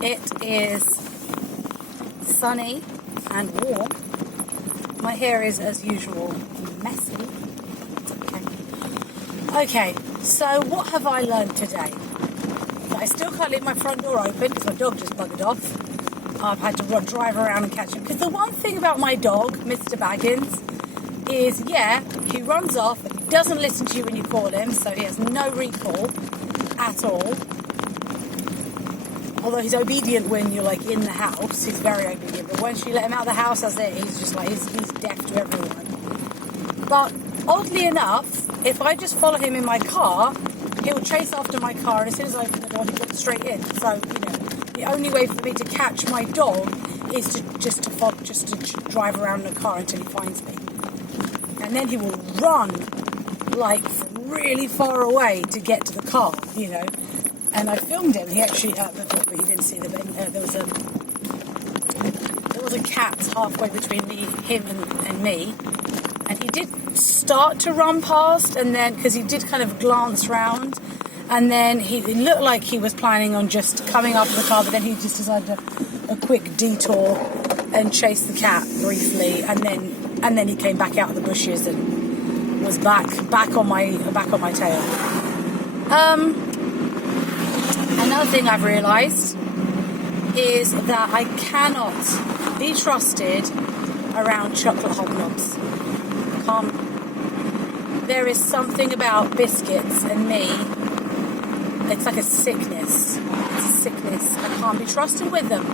It is sunny and warm. My hair is, as usual, messy. It's okay. Okay, so what have I learned today? I still can't leave my front door open because my dog just buggered off. I've had to drive around and catch him. Because the one thing about my dog, Mr. Baggins, is, he runs off, but he doesn't listen to you when you call him, so he has no recall at all. Although he's obedient when you're, like, in the house. He's very obedient. But once you let him out of the house, that's it. He's just like, he's deaf to everyone. But, oddly enough, if I just follow him in my car, he'll chase after my car, and as soon as I open the door, he goes straight in. So, the only way for me to catch my dog is to drive around in the car until he finds me. And then he will run, like, from really far away to get to the car, And I filmed him. He actually, but you didn't see there was a cat halfway between him and me. And he did start to run past, and then, because he did kind of glance round, and then it looked like he was planning on just coming after the car, but then he just decided a quick detour and chase the cat briefly, and then he came back out of the bushes and was back on my tail. Another thing I've realised is that I cannot be trusted around chocolate hobnobs. There is something about biscuits and me. It's like a sickness. It's a sickness. I can't be trusted with them.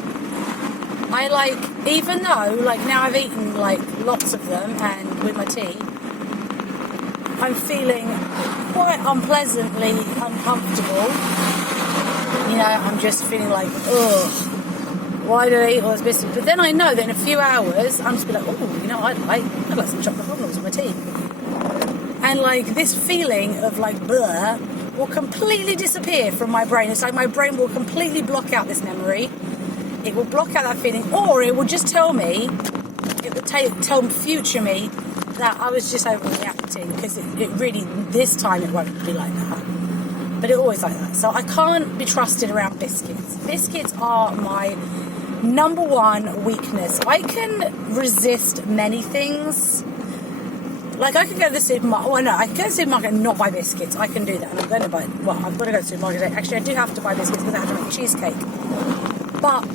Even though, now I've eaten, lots of them and with my tea, I'm feeling quite unpleasantly uncomfortable. I'm just feeling like, ugh, why do I eat all this biscuits? But then I know that in a few hours, I'm just be like, oh, I'd like some chocolate hobnobs with my tea. And, this feeling of, blur will completely disappear from my brain. It's like my brain will completely block out this memory. It will block out that feeling, or it will just tell me, tell future me that I was just overreacting, because it really, this time it won't be like that. But it's always like that. So I can't be trusted around biscuits. Biscuits are my number one weakness. I can resist many things. I could go to the supermarket. Well, no, I can go to the supermarket and not buy biscuits. I can do that. And I've got to go to the supermarket today. Actually, I do have to buy biscuits because I have to make cheesecake. But,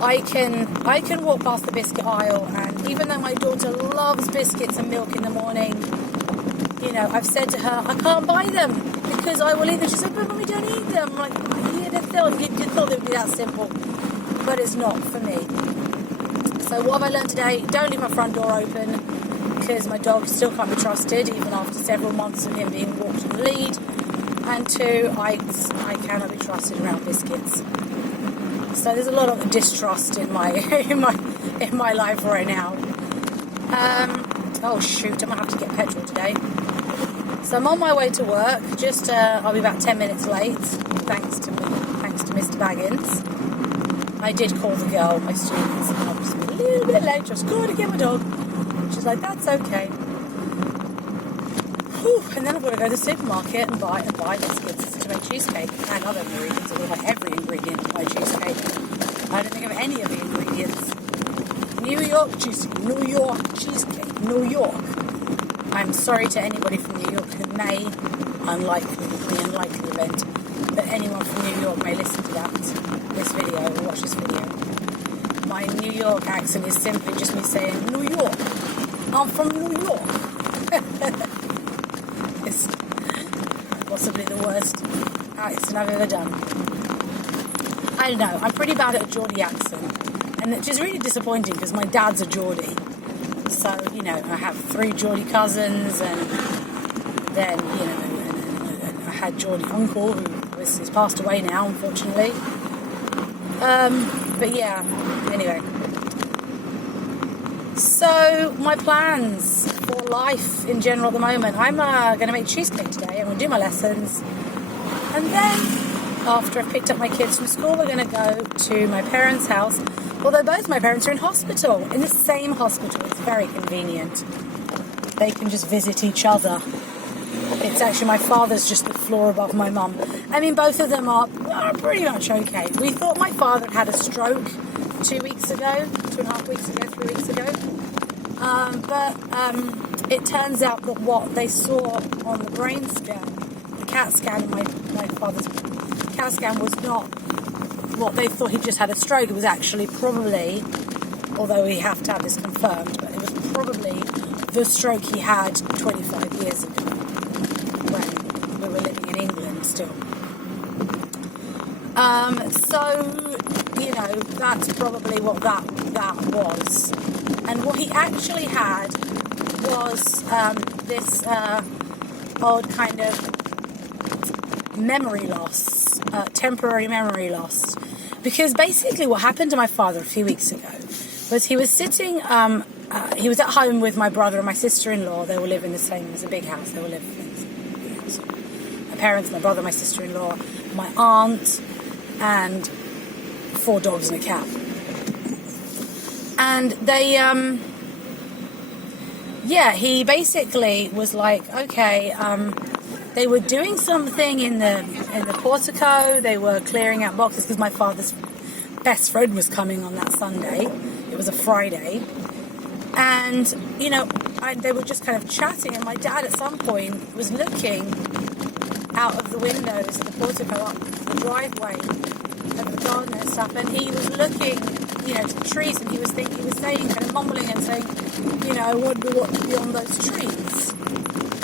I can walk past the biscuit aisle, and even though my daughter loves biscuits and milk in the morning, I've said to her, I can't buy them because I will eat them. She said, but Mummy, don't eat them. I'm like, you'd thought it would be that simple. But it's not for me. So what have I learned today? Don't leave my front door open, because my dog still can't be trusted, even after several months of him being walked in the lead. And two, I cannot be trusted around biscuits. So there's a lot of distrust in my life right now. Oh shoot, I might have to get petrol today. So I'm on my way to work. I'll be about 10 minutes late, thanks to Mr. Baggins. I did call the girl, my students, and I was a little bit late. Just going to get my dog. She's like, that's okay. Whew. And then I've got to go to the supermarket and buy biscuits to make cheesecake and other ingredients. I've got every ingredient to make cheesecake. I don't think of any of the ingredients. New York cheesecake, New York cheesecake, New York. I'm sorry to anybody from New York who may, unlikely event, that anyone from New York may listen to this video or watch this video. My New York accent is simply just me saying, New York. I'm from New York. It's possibly the worst accent I've ever done. I don't know, I'm pretty bad at a Geordie accent. And it's just really disappointing because my dad's a Geordie. So, I have 3 Geordie cousins, and then, I had Geordie uncle who has passed away now, unfortunately. But yeah, anyway. So, my plans for life in general at the moment. I'm going to make cheesecake today. I'm going to do my lessons. And then, after I've picked up my kids from school, we're going to go to my parents' house. Although both my parents are in hospital, in the same hospital. It's very convenient. They can just visit each other It's actually my father's just the floor above my mum. I mean, both of them are pretty much okay. We thought my father had a stroke 2 weeks ago, 2.5 weeks ago, 3 weeks ago. But it turns out that what they saw on the brain scan, the CAT scan of my father's CAT scan, was not what they thought. He just had a stroke. It was actually probably, although we have to have this confirmed, but it was probably the stroke he had 25 years ago when we were living in England still. So, you know, that's probably what that was. And what he actually had was this odd kind of memory loss, temporary memory loss. Because basically what happened to my father a few weeks ago was he was sitting, he was at home with my brother and my sister-in-law. They all live in the same, as a big house. They all live in this big house. My parents, my brother, my sister-in-law, my aunt, and 4 dogs and a cat. And they, he basically was like, okay, they were doing something in the portico. They were clearing out boxes because my father's best friend was coming on that Sunday. It was a Friday. And, you know, they were just kind of chatting, and my dad at some point was looking out of the windows of the portico up the driveway of the garden and stuff, and he was looking, you know, to the trees, and he was saying, kind of mumbling and saying, you know, I wonder what's beyond those trees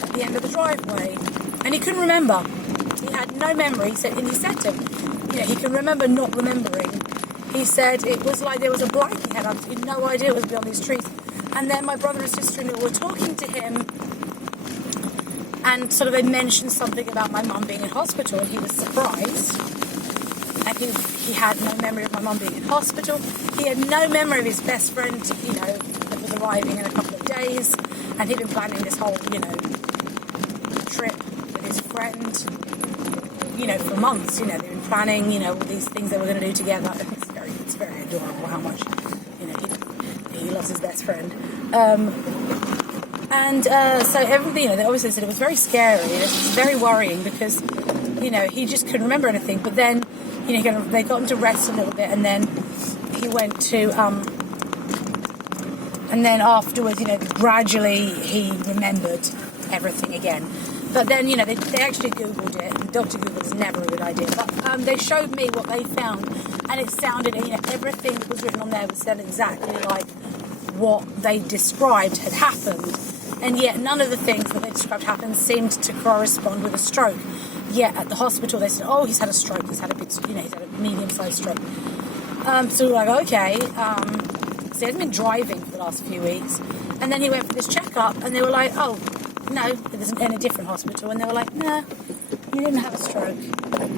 at the end of the driveway. And he couldn't remember. He had no memory. He said to him, you know, he can remember not remembering. He said it was like there was a blank. He had absolutely no idea it was beyond these trees. And then my brother and sister-in-law were talking to him, and sort of they mentioned something about my mum being in hospital, and he was surprised. And he had no memory of my mum being in hospital. He had no memory of his best friend, you know, that was arriving in a couple of days. And he'd been planning this whole, you know, trip with his friend, you know, for months. You know, they've been planning, you know, all these things they were going to do together. It's very adorable how much, you know, he loves his best friend. So everything, you know, they obviously said it was very scary. It was very worrying because, you know, he just couldn't remember anything. But then, you know, they got him to rest a little bit, and then he went to, and then afterwards, you know, gradually he remembered everything again. But then, you know, they actually Googled it, and Dr. Google is never a good idea. But they showed me what they found, and it sounded, you know, everything that was written on there was said exactly like what they described had happened. And yet none of the things that they described happened seemed to correspond with a stroke. Yet at the hospital they said, oh, he's had a stroke, he's had a bit, you know, he's had a medium-sized stroke. So we were like, okay. So he hadn't been driving for the last few weeks. And then he went for this checkup, and they were like, oh, no, it was in a different hospital. And they were like, nah, you didn't have a stroke.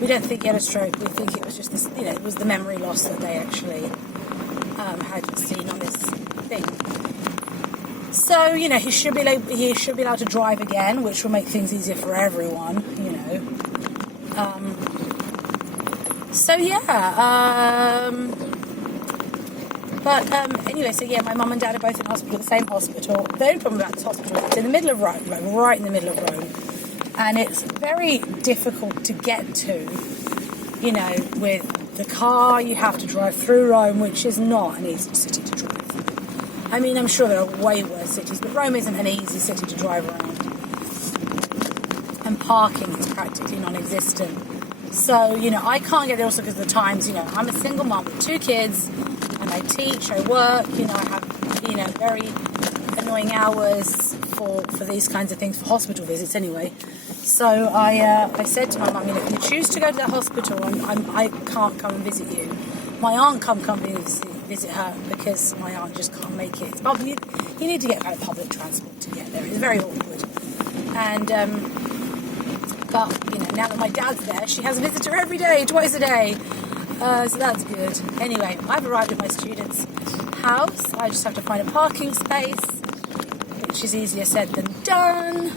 We don't think you had a stroke. We think it was just this, you know, it was the memory loss that they actually had seen on this thing. So, you know, he should be allowed to drive again, which will make things easier for everyone, you know. Anyway, so yeah, my mum and dad are both in hospital, the same hospital. The only problem about this hospital is it's in the middle of Rome, right in the middle of Rome. And it's very difficult to get to, you know, with the car. You have to drive through Rome, which is not an easy city to drive through. I mean, I'm sure there are way worse cities, but Rome isn't an easy city to drive around. And parking is practically non-existent. So, you know, I can't get there also because of the times, you know, I'm a single mom with 2 kids, and I teach, I work, you know, I have, you know, very annoying hours for these kinds of things, for hospital visits anyway. So I said to my mum, you know, if you choose to go to the hospital and I can't come and visit you, my aunt can't come and visit her because my aunt just can't make it. You need to get kind of public transport to get there. It's very awkward. And, but, you know, now that my dad's there, she has a visitor every day, twice a day. So that's good. Anyway, I've arrived at my student's house. I just have to find a parking space, which is easier said than done.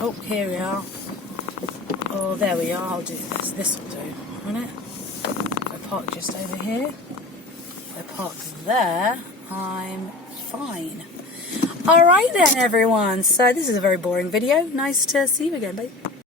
Oh, here we are. Oh, there we are. I'll do this. This will do, won't it? If I park just over here, if I park there, I'm fine. Alright then everyone, so this is a very boring video. Nice to see you again, bye.